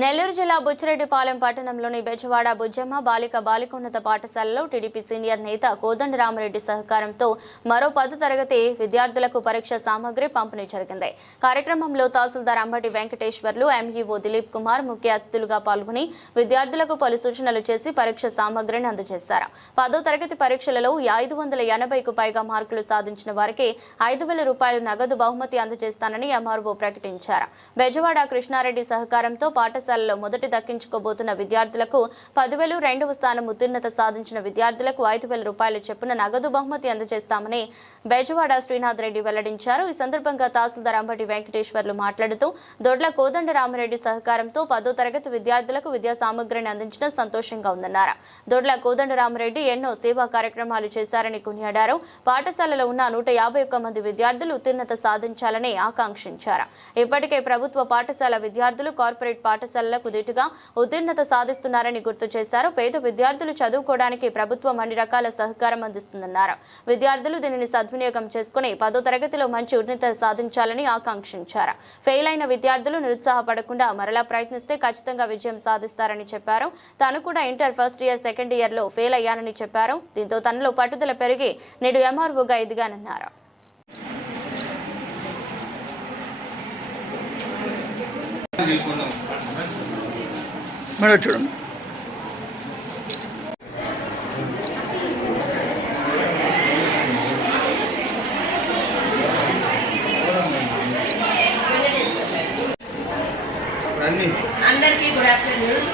నెల్లూరు జిల్లా బుచ్చిరెడ్డిపాలెం పట్టణంలోని బెజవాడ బుజ్జమ్మ బాలికోన్నత పాఠశాలలో టీడీపీ సీనియర్ నేత కోదండరామరెడ్డి సహకారంతో మరో 10వ తరగతి విద్యార్థులకు పరీక్ష సామగ్రి పంపిణీ జరిగింది. కార్యక్రమంలో తహసీల్దార్ అంబటి వెంకటేశ్వర్లు, ఎంఈఓ దిలీప్ కుమార్ ముఖ్య అతిథులుగా పాల్గొని విద్యార్థులకు పలు సూచనలు చేసి పరీక్ష సామగ్రిని అందజేశారు. 10వ తరగతి పరీక్షలలో 580కు పైగా మార్కులు సాధించిన వారికి 5,000 రూపాయలు నగదు బహుమతి అందజేస్తానని ఎంఆర్ఓ ప్రకటించారు. బెజవాడ కృష్ణారెడ్డి సహకారంతో పాఠశాలలో మొదటి దక్కించుకోబోతున్న విద్యార్థులకు 10,000, రెండవ స్థానం ఉత్తీర్ణత సాధించిన విద్యార్థులకు 5,000 రూపాయలు చొప్పున నగదు బహుమతి అందజేస్తామని బెజవాడ శ్రీనాథ్ రెడ్డి వెల్లడించారు. ఈ సందర్భంగా తహసీల్దార్ అంబటి వెంకటేశ్వర్లు మాట్లాడుతూ దొడ్ల కోదండరామరెడ్డి సహకారంతో 10వ తరగతి విద్యార్థులకు విద్యా సామగ్రిని అందించడం సంతోషంగా ఉందన్నారు. దొడ్ల కోదండరామరెడ్డి ఎన్నో సేవా కార్యక్రమాలు చేశారని కొనియాడారు. పాఠశాలలో ఉన్న 151 మంది విద్యార్థులు ఉత్తీర్ణత సాధించాలని ఆకాంక్షించారు. ఇప్పటికే ప్రభుత్వ పాఠశాల విద్యార్థులు కార్పొరేట్ పాఠశాలలకు దీటుగా ఉత్తీర్ణత సాధిస్తున్నారని గుర్తు చేశారు. పేద విద్యార్థులు చదువుకోవడానికి ప్రభుత్వం అన్ని రకాల సహకారం అందిస్తుందన్నారు. విద్యార్థులు దీనిని సద్వినియోగం చేసుకుని 10వ తరగతిలో మంచి ఉన్నత సాధించాలని ఆకాంక్షించారు. ఫెయిల్ అయిన విద్యార్థులు నిరుత్సాహపడకుండా మరలా ప్రయత్నిస్తే ఖచ్చితంగా విజయం సాధిస్తారని చెప్పారు. తాను కూడా ఇంటర్ ఫస్ట్ ఇయర్, సెకండ్ ఇయర్లో ఫెయిల్ అయ్యానని చెప్పారు. దీంతో తనలో పట్టుదల పెరిగి నేడు ఎంఆర్ఓగా ఎదిగానన్నారు. మేడం చూడండి. అందరికీ గుడ్ ఆఫ్టర్నూన్.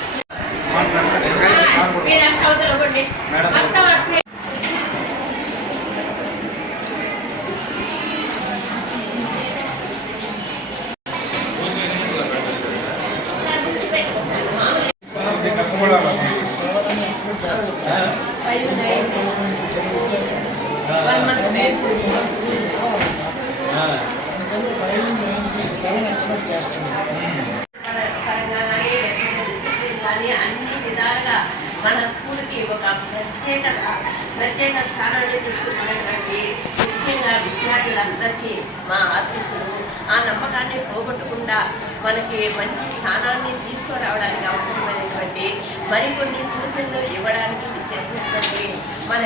అన్ని విధాలుగా మన స్కూల్కి ఒక ప్రత్యేక స్థానాన్ని తీసుకున్నటువంటి ముఖ్యంగా విద్యార్థులందరికీ మా ఆశీస్సులు. ఆ నమ్మకాన్ని పోగొట్టకుండా మనకి మంచి స్థానాన్ని తీసుకురావడానికి అవసరమైనటువంటి మరికొన్ని సూచనలు ఇవ్వడానికి చేసినటువంటి మన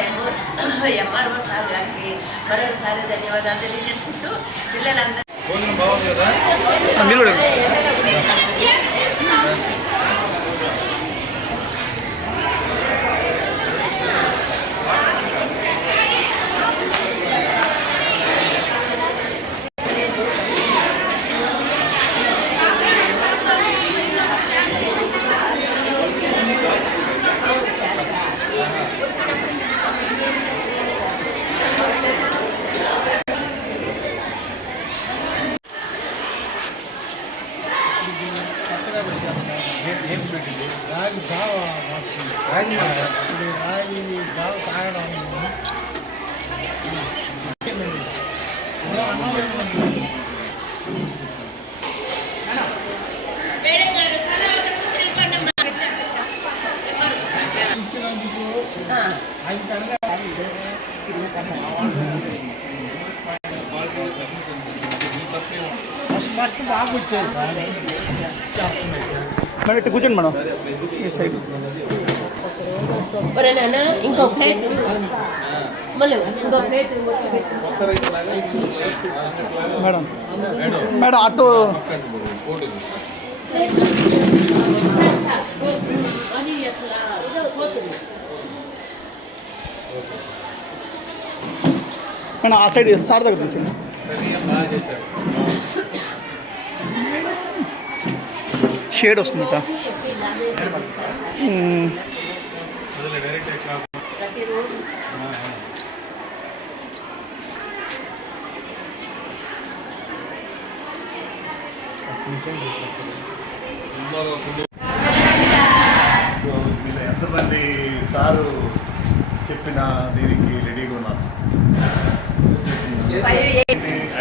ఎంఆర్ఓ సార్ గారికి మరోసారి ధన్యవాదాలు తెలియజేసుకుంటూ పిల్లలందరూ రాగి బాగా వస్తుంది. రాగి బాగా తాగడం ఫస్ట్ బాగా వచ్చాయి సార్. చేస్తున్నాయి సార్. మేడం ఇటు కూర్చోండి మేడం. ఈ సైడ్ ఇంకో ప్లేట్ మేడం. మేడం అటు మేడం ఆ సైడ్ సార్ దగ్గర కూర్చోండి. షేడ్ వస్తుందట. సో మీరు ఎంతమంది సారు చెప్పిన దీనికి రెడీగా ఉన్నారు?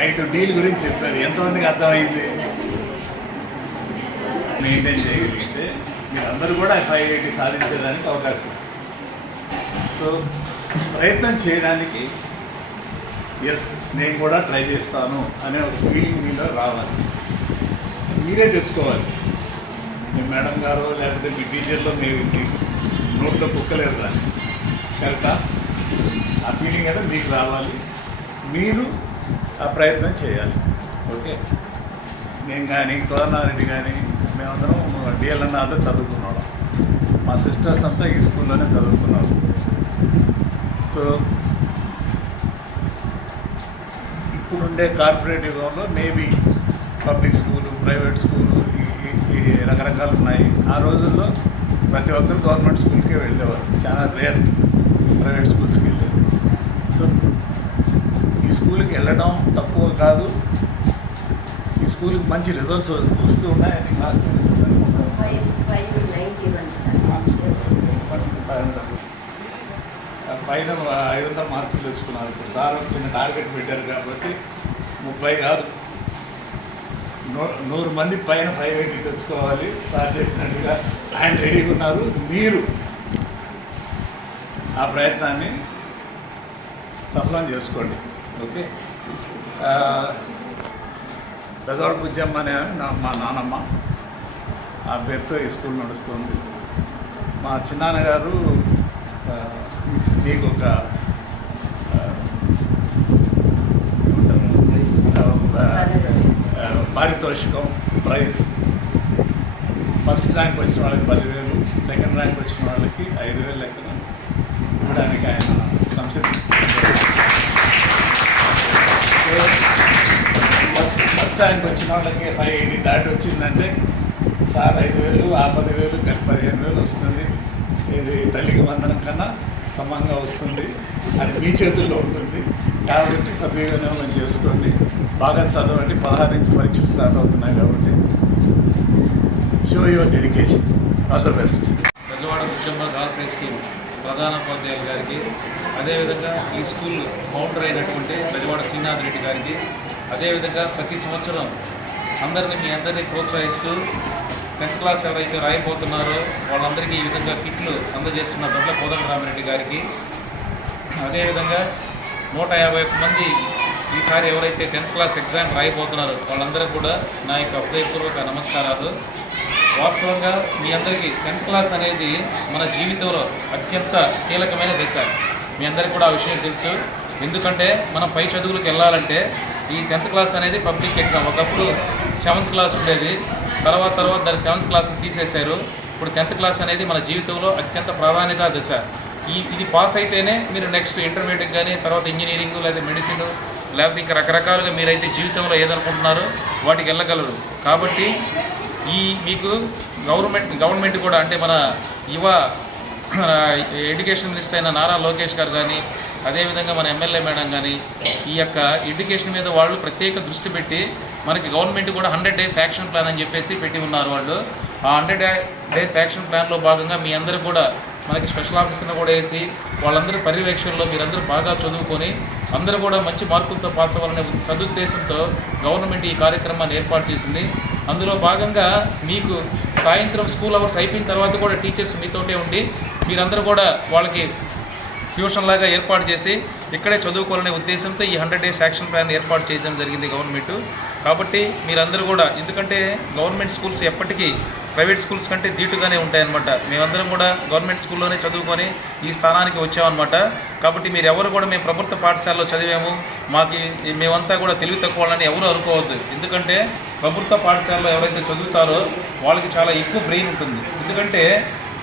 5 డీల్ గురించి చెప్పారు. ఎంతమందికి అర్థమైంది? మెయింటైన్ చేయగలిగితే మీరందరూ కూడా 580 సాధించడానికి అవకాశం. సో ప్రయత్నం చేయడానికి ఎస్ నేను కూడా ట్రై చేస్తాను అనే ఒక ఫీలింగ్ మీలో రావాలి. మీరే తెచ్చుకోవాలి. మీ మేడం గారు లేకపోతే మీ టీచర్లో మీ నోట్లో కుక్కలేదు దాన్ని కరెక్టా? ఆ ఫీలింగ్ అయితే మీకు రావాలి, మీరు ఆ ప్రయత్నం చేయాలి. ఓకే, నేను కానీ కోదనారెడ్డి కానీ మేమందరం డిఎల్ఎన్ఆర్లో చదువుకున్నాం. మా సిస్టర్స్ అంతా ఈ స్కూల్లోనే చదువుతున్నారు. సో ఇప్పుడుండే కార్పొరేట్ యుగంలో maybe public school, private school ఈ రకరకాలు ఉన్నాయి. ఆ రోజుల్లో ప్రతి ఒక్కరు గవర్నమెంట్ స్కూల్కే వెళ్ళేవారు, చాలా రేర్ ప్రైవేట్ స్కూల్స్కి వెళ్ళేది. సో ఈ స్కూల్కి వెళ్ళడం తక్కువ కాదు, ఈ స్కూల్కి మంచి రిజల్ట్స్ వస్తూ ఉన్నాయి. అది లాస్ట్ 591 పైన 500 మార్కులు తెచ్చుకున్నారు. ఇప్పుడు సార్ చిన్న టార్గెట్ పెట్టారు కాబట్టి 30 కాదు 100 మంది పైన 580 తెచ్చుకోవాలి. సార్ చెప్పినట్టుగా ఆయన రెడీగా ఉన్నారు. మీరు ఆ ప్రయత్నాన్ని సఫలం చేసుకోండి. ఓకే, బెజవాడ బుజ్జమ్మ అనే మా నానమ్మ, ఆ పేరుతో ఈ స్కూల్ నడుస్తుంది. మా చిన్నాన్నగారు మీకు ఒక పారితోషికం, ప్రైజ్. ఫస్ట్ ర్యాంక్ వచ్చిన వాళ్ళకి 10,000, సెకండ్ ర్యాంక్ వచ్చిన వాళ్ళకి 5,000 లెక్కన ఇవ్వడానికి ఆయన సంసిద్ధి. ఫస్ట్ ర్యాంక్ వచ్చిన వాళ్ళకి 580 దాటి వచ్చిందంటే సార్ 5,000, ఆ 10,000 కలిపి 15,000 వస్తుంది. ఇది తల్లికి వందనం కన్నా సమంగా వస్తుంది. అది మీ చేతుల్లో ఉంటుంది కాబట్టి సద్వినియోగం చేసుకోండి. బాగా చదవండి. 16 నుంచి పరీక్షలు స్టార్ట్ అవుతున్నాయి కాబట్టి show your dedication. All the best. Bezawada Bujjamma girls high school ప్రధానోపాధ్యాయులు గారికి, అదేవిధంగా ఈ స్కూల్ ఫౌండర్ అయినటువంటి బెజవాడ శ్రీనాథ్ రెడ్డి గారికి, అదేవిధంగా ప్రతి సంవత్సరం మీ అందరినీ ప్రోత్సహిస్తూ 10th క్లాస్ ఎవరైతే రాయిపోతున్నారో వాళ్ళందరికీ ఈ విధంగా కిట్లు అందజేస్తున్న దొడ్ల కోదండరామిరెడ్డి గారికి, అదేవిధంగా 151 మంది ఈసారి ఎవరైతే 10th క్లాస్ ఎగ్జామ్ రాయిపోతున్నారో వాళ్ళందరికీ కూడా నా యొక్క హృదయపూర్వక నమస్కారాలు. వాస్తవంగా మీ అందరికీ 10th క్లాస్ అనేది మన జీవితంలో అత్యంత కీలకమైన దశ. మీ అందరికీ కూడా ఆ విషయం తెలుసు. ఎందుకంటే మనం పై చదువులకు వెళ్ళాలంటే ఈ 10th క్లాస్ అనేది పబ్లిక్ ఎగ్జామ్. ఒకప్పుడు 7th క్లాస్ ఉండేది, తర్వాత దాని 7th క్లాస్ తీసేశారు. ఇప్పుడు 10th క్లాస్ అనేది మన జీవితంలో అత్యంత ప్రాధాన్యత దశ. ఇది పాస్ అయితేనే మీరు నెక్స్ట్ ఇంటర్మీడియట్ కానీ తర్వాత ఇంజనీరింగ్ లేదా మెడిసిన్ లేకపోతే ఇంకా రకరకాలుగా మీరైతే జీవితంలో ఏదనుకుంటున్నారో వాటికి వెళ్ళగలరు. కాబట్టి మీకు గవర్నమెంట్ కూడా అంటే మన యువ ఎడ్యుకేషన్ మినిస్టర్ అయిన నారా లోకేష్ గారు కానీ, అదేవిధంగా మన ఎమ్మెల్యే మేడం కానీ ఈ యొక్క ఎడ్యుకేషన్ మీద వాళ్ళు ప్రత్యేక దృష్టి పెట్టి మనకి గవర్నమెంట్ కూడా 100 days యాక్షన్ ప్లాన్ అని చెప్పేసి పెట్టి ఉన్నారు. వాళ్ళు ఆ 100 days యాక్షన్ ప్లాన్లో భాగంగా మీ అందరూ కూడా మనకి స్పెషల్ ఆఫీసర్ని కూడా వేసి వాళ్ళందరూ పర్యవేక్షణలో మీరందరూ బాగా చదువుకొని అందరూ కూడా మంచి మార్కులతో పాస్ అవ్వాలనే సదుద్దేశంతో గవర్నమెంట్ ఈ కార్యక్రమాన్ని ఏర్పాటు చేసింది. అందులో భాగంగా మీకు సాయంత్రం స్కూల్ అవర్స్ అయిపోయిన తర్వాత కూడా టీచర్స్ మీతోటే ఉండి మీరందరూ కూడా వాళ్ళకి ట్యూషన్ లాగా ఏర్పాటు చేసి ఇక్కడే చదువుకోవాలనే ఉద్దేశంతో ఈ 100 days యాక్షన్ ప్లాన్ ఏర్పాటు చేయడం జరిగింది గవర్నమెంట్. కాబట్టి మీరందరూ కూడా, ఎందుకంటే గవర్నమెంట్ స్కూల్స్ ఎప్పటికీ ప్రైవేట్ స్కూల్స్ కంటే ధీటుగానే ఉంటాయన్నమాట. మేమందరం కూడా గవర్నమెంట్ స్కూల్లోనే చదువుకొని ఈ స్థానానికి వచ్చామన్నమాట. కాబట్టి మీరు ఎవరు కూడా మేము ప్రభుత్వ పాఠశాలలో చదివాము మేమంతా కూడా తెలివి తక్కువ వాళ్ళని ఎవరు అనుకోవద్దు. ఎందుకంటే ప్రభుత్వ పాఠశాలలో ఎవరైతే చదువుతారో వాళ్ళకి చాలా ఎక్కువ బ్రెయిన్ ఉంటుంది. ఎందుకంటే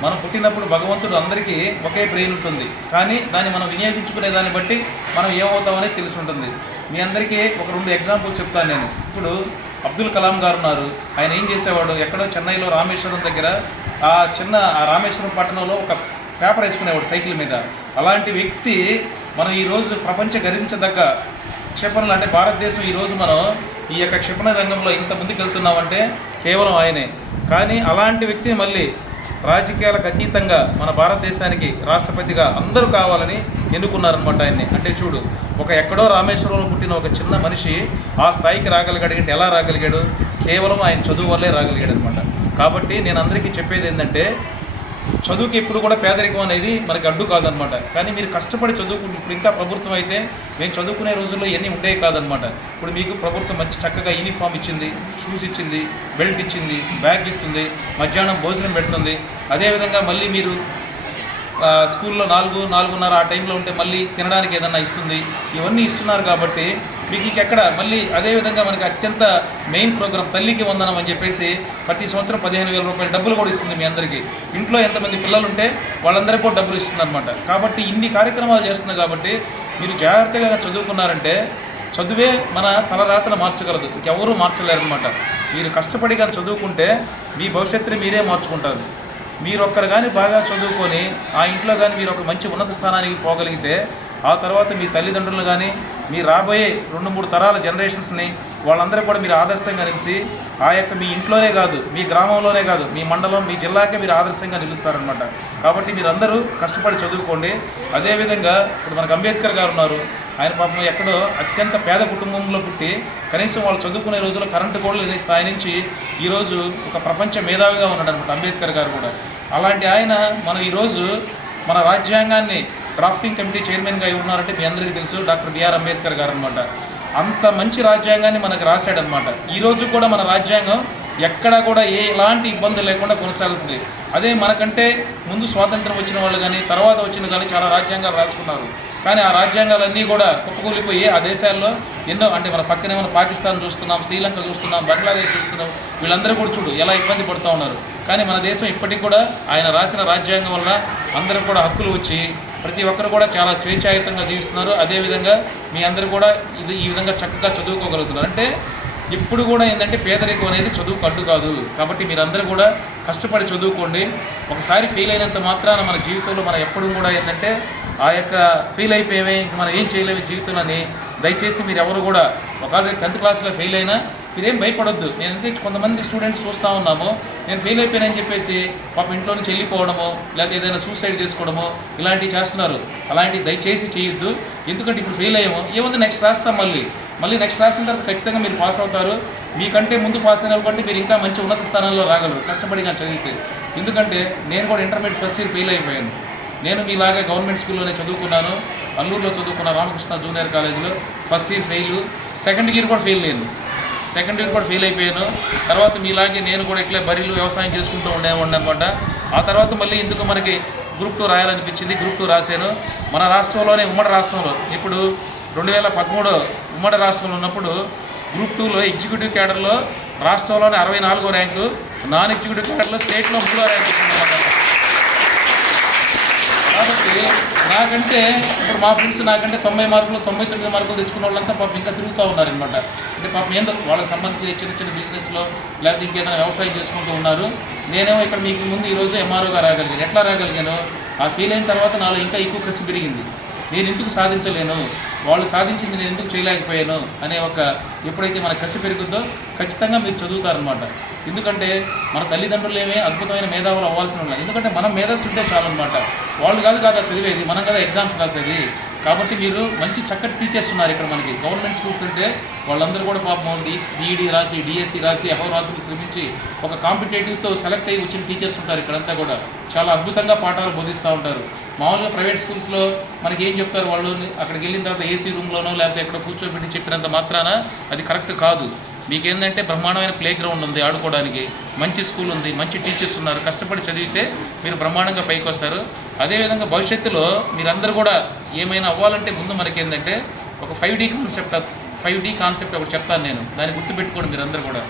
మనం పుట్టినప్పుడు భగవంతుడు అందరికీ ఒకే బ్రెయిన్ ఉంటుంది, కానీ దాన్ని మనం వినియోగించుకునే దాన్ని బట్టి మనం ఏమవుతామనేది తెలిసి ఉంటుంది. మీ అందరికీ ఒక 2 ఎగ్జాంపుల్స్ చెప్తాను నేను. ఇప్పుడు అబ్దుల్ కలాం గారు ఉన్నారు. ఆయన ఏం చేసేవాడు, ఎక్కడో చెన్నైలో రామేశ్వరం దగ్గర ఆ రామేశ్వరం పట్టణంలో ఒక పేపర్ వేసుకునేవాడు సైకిల్ మీద. అలాంటి వ్యక్తి మనం ఈరోజు ప్రపంచ గర్వించదగ్గ క్షిపణులు అంటే భారతదేశం ఈరోజు మనం ఈ యొక్క క్షిపణ రంగంలో ఇంత ముందుకు వెళ్తున్నామంటే కేవలం ఆయనే. కానీ అలాంటి వ్యక్తి మళ్ళీ రాజకీయాలకు అతీతంగా మన భారతదేశానికి రాష్ట్రపతిగా అందరూ కావాలని ఎన్నుకున్నారనమాట ఆయన్ని. అంటే చూడు, ఎక్కడో రామేశ్వరంలో పుట్టిన ఒక చిన్న మనిషి ఆ స్థాయికి రాగలిగాడు. ఎలా రాగలిగాడు? కేవలం ఆయన చదువు వల్లే రాగలిగాడు అనమాట. కాబట్టి నేను అందరికీ చెప్పేది ఏంటంటే చదువుకి ఎప్పుడు కూడా పేదరికం అనేది మనకి అడ్డు కాదనమాట. కానీ మీరు కష్టపడి చదువుకుంటే ఇప్పుడు ఇంకా ప్రభుత్వం అయితే మేము చదువుకునే రోజుల్లో ఇవన్నీ ఉండేవి కాదనమాట. ఇప్పుడు మీకు ప్రభుత్వం మంచి చక్కగా యూనిఫామ్ ఇచ్చింది, షూస్ ఇచ్చింది, బెల్ట్ ఇచ్చింది, బ్యాగ్ ఇస్తుంది, మధ్యాహ్నం భోజనం పెడుతుంది. అదేవిధంగా మళ్ళీ మీరు స్కూల్లో 4-4:30 ఆ టైంలో ఉంటే మళ్ళీ తినడానికి ఏదన్నా ఇస్తుంది. ఇవన్నీ ఇస్తున్నారు కాబట్టి మీకు ఇంకెక్కడ మళ్ళీ అదేవిధంగా మనకి అత్యంత మెయిన్ ప్రోగ్రామ్ తల్లికి వందనం అని చెప్పేసి ప్రతి సంవత్సరం 15,000 రూపాయల డబ్బులు కూడా ఇస్తుంది మీ అందరికీ. ఇంట్లో ఎంతమంది పిల్లలు ఉంటే వాళ్ళందరికీ కూడా డబ్బులు ఇస్తుంది అనమాట. కాబట్టి ఇన్ని కార్యక్రమాలు చేస్తుంది కాబట్టి మీరు జాగ్రత్తగా చదువుకున్నారంటే చదువే మన తలరాతను మార్చగలదు, ఇంకెవరూ మార్చలేరు అనమాట. మీరు కష్టపడి కానీ చదువుకుంటే మీ భవిష్యత్తుని మీరే మార్చుకుంటారు. మీరు ఒక్కరు కానీ బాగా చదువుకొని ఆ ఇంట్లో కానీ మీరు ఒక మంచి ఉన్నత స్థానానికి పోగలిగితే ఆ తర్వాత మీ తల్లిదండ్రులు కానీ మీ రాబోయే 2-3 తరాల జనరేషన్స్ని వాళ్ళందరూ కూడా మీరు ఆదర్శంగా నిలిచి ఆ యొక్క మీ ఇంట్లోనే కాదు, మీ గ్రామంలోనే కాదు, మీ మండలం, మీ జిల్లాకే మీరు ఆదర్శంగా నిలుస్తారనమాట. కాబట్టి మీరందరూ కష్టపడి చదువుకోండి. అదేవిధంగా ఇప్పుడు మనకు అంబేద్కర్ గారు ఉన్నారు. ఆయన పాపం ఎక్కడో అత్యంత పేద కుటుంబంలో పుట్టి కనీసం వాళ్ళు చదువుకునే రోజుల్లో కరెంటు కూడా లేని స్థాయి నుంచి ఈరోజు ఒక ప్రపంచ మేధావిగా ఉన్నాడు అనమాట అంబేద్కర్ గారు కూడా. అలాంటి ఆయన మనం ఈరోజు మన రాజ్యాంగాన్ని డ్రాఫ్టింగ్ కమిటీ చైర్మన్గా ఉన్నారంటే మీ అందరికీ తెలుసు, డాక్టర్ బిఆర్ అంబేద్కర్ గారు అనమాట. అంత మంచి రాజ్యాంగాన్ని మనకు రాశాడనమాట. ఈరోజు కూడా మన రాజ్యాంగం ఎక్కడా కూడా ఎలాంటి ఇబ్బందులు లేకుండా కొనసాగుతుంది. అదే మనకంటే ముందు స్వాతంత్రం వచ్చిన వాళ్ళు కానీ తర్వాత వచ్చిన కానీ చాలా రాజ్యాంగాలు రాసుకున్నారు. కానీ ఆ రాజ్యాంగాలన్నీ కూడా కుప్పకూలిపోయి ఆ దేశాల్లో ఎన్నో అంటే మన పక్కనే మన పాకిస్తాన్ చూస్తున్నాం, శ్రీలంక చూస్తున్నాం, బంగ్లాదేశ్ చూస్తున్నాం. వీళ్ళందరూ కూడా చూడు ఎలా ఇబ్బంది పడుతూ ఉన్నారు. కానీ మన దేశం ఇప్పటికి కూడా ఆయన రాసిన రాజ్యాంగం వల్ల అందరూ కూడా హక్కులు వచ్చి ప్రతి ఒక్కరు కూడా చాలా స్వేచ్ఛాయుతంగా జీవిస్తున్నారు. అదేవిధంగా మీ అందరూ కూడా ఈ విధంగా చక్కగా చదువుకోగలుగుతున్నారు. అంటే ఇప్పుడు కూడా ఏంటంటే పేదరికం అనేది చదువుకు అడ్డు కాదు. కాబట్టి మీరందరూ కూడా కష్టపడి చదువుకోండి. ఒకసారి ఫెయిల్ అయినంత మాత్రాన మన జీవితంలో మనం ఎప్పుడు కూడా ఏంటంటే ఆ యొక్క ఫెయిల్ అయిపోయామే ఇంక మనం ఏం చేయలేము జీవితంలో అని దయచేసి మీరు ఎవరు కూడా ఒకవేళ 10th క్లాస్లో ఫెయిల్ అయినా మీరేం భయపడొద్దు. నేనంటే కొంతమంది స్టూడెంట్స్ చూస్తూ ఉన్నాము, నేను ఫెయిల్ అయిపోయానని చెప్పేసి పాప ఇంట్లో నుంచి వెళ్ళిపోవడము లేకపోతే ఏదైనా సూసైడ్ చేసుకోవడము ఇలాంటివి చేస్తున్నారు. అలాంటివి దయచేసి చేయొద్దు. ఎందుకంటే ఇప్పుడు ఫెయిల్ అయ్యాము, ఏముంది నెక్స్ట్ రాస్తాం, మళ్ళీ నెక్స్ట్ రాసిన తర్వాత ఖచ్చితంగా మీరు పాస్ అవుతారు. మీకంటే ముందు పాస్ అయిన కంటే మీరు ఇంకా మంచి ఉన్నత స్థానంలో రాగలరు కష్టపడిగా చదివితే. ఎందుకంటే నేను కూడా ఇంటర్మీడియట్ ఫస్ట్ ఇయర్ ఫెయిల్ అయిపోయాను. నేను మీలాగా గవర్నమెంట్ స్కూల్లోనే చదువుకున్నాను, అల్లూరులో చదువుకున్న రామకృష్ణ జూనియర్ కాలేజీలో. First year fail, second year కూడా ఫెయిల్ అయిపోయాను. తర్వాత మీలాగే నేను కూడా ఇట్లా బరిలు వ్యవసాయం చేసుకుంటూ ఉండేవాడిని అనమాట. ఆ తర్వాత మళ్ళీ ఎందుకు మనకి గ్రూప్ 2 రాయాలనిపించింది, గ్రూప్ 2 రాశాను. మన రాష్ట్రంలోనే ఉమ్మడి రాష్ట్రంలో ఇప్పుడు 2013 ఉమ్మడి రాష్ట్రంలో ఉన్నప్పుడు గ్రూప్ 2లో ఎగ్జిక్యూటివ్ క్యాడర్లో రాష్ట్రంలోనే 64వ ర్యాంకు, నాన్ ఎగ్జిక్యూటివ్ క్యాడర్లో స్టేట్లో 3వ ర్యాంకు వచ్చిందన్నమాట. కాబట్టి నాకంటే ఇప్పుడు మా ఫ్రెండ్స్ నాకంటే 90 మార్కులు 99 మార్కులు తెచ్చుకున్న వాళ్ళంతా పాపం ఇంకా తిరుగుతూ ఉన్నారనమాట. అంటే పాపం ఏందో వాళ్ళకి సంబంధించి చిన్న బిజినెస్లో లేకపోతే ఇంకేదైనా వ్యవసాయం చేసుకుంటూ ఉన్నారు. నేనేమో ఇక్కడ మీకు ముందు ఈరోజు ఎంఆర్ఓగా రాగలిగాను. ఎట్లా రాగలిగాను? ఆ ఫెయిల్ అయిన తర్వాత నాలో ఇంకా ఎక్కువ కసి పెరిగింది. నేను ఎందుకు సాధించలేను, వాళ్ళు సాధించింది నేను ఎందుకు చేయలేకపోయాను అనే ఒక ఎప్పుడైతే మన కసి పెరుగుద్దో ఖచ్చితంగా మీరు చదువుతారనమాట. ఎందుకంటే మన తల్లిదండ్రులు ఏమే అద్భుతమైన మేధావులు అవ్వాల్సిన ఉన్నాయి. ఎందుకంటే మనం మేధస్సు ఉంటే చాలు అనమాట. వాళ్ళు కాదు చదివేది, మనం కదా ఎగ్జామ్స్ రాసేది. కాబట్టి మీరు మంచి చక్కటి టీచర్స్ ఉన్నారు ఇక్కడ మనకి. గవర్నమెంట్ స్కూల్స్ అంటే వాళ్ళందరూ కూడా పాపం బీఈడీ రాసి డిఎస్సి రాసి అహోరాత్రులు శ్రమించి ఒక కాంపిటేటివ్తో సెలెక్ట్ అయ్యి వచ్చిన టీచర్స్ ఉంటారు ఇక్కడంతా కూడా. చాలా అద్భుతంగా పాఠాలు బోధిస్తూ ఉంటారు. మామూలుగా ప్రైవేట్ స్కూల్స్లో మనకి ఏం చెప్తారు, వాళ్ళు అక్కడికి వెళ్ళిన తర్వాత ఏసీ రూమ్లోనో లేకపోతే ఎక్కడ కూర్చోబెట్టి చెప్పినంత మాత్రాన అది కరెక్ట్ కాదు. మీకేంటంటే బ్రహ్మాండమైన ప్లే గ్రౌండ్ ఉంది ఆడుకోవడానికి, మంచి స్కూల్ ఉంది, మంచి టీచర్స్ ఉన్నారు. కష్టపడి చదివితే మీరు బ్రహ్మాండంగా పైకి వస్తారు. అదేవిధంగా భవిష్యత్తులో మీరందరూ కూడా ఏమైనా అవ్వాలంటే ముందు మనకేంటంటే ఒక 5D కాన్సెప్ట్ ఒకటి చెప్తాను నేను, దాన్ని గుర్తుపెట్టుకోండి మీరందరూ కూడా.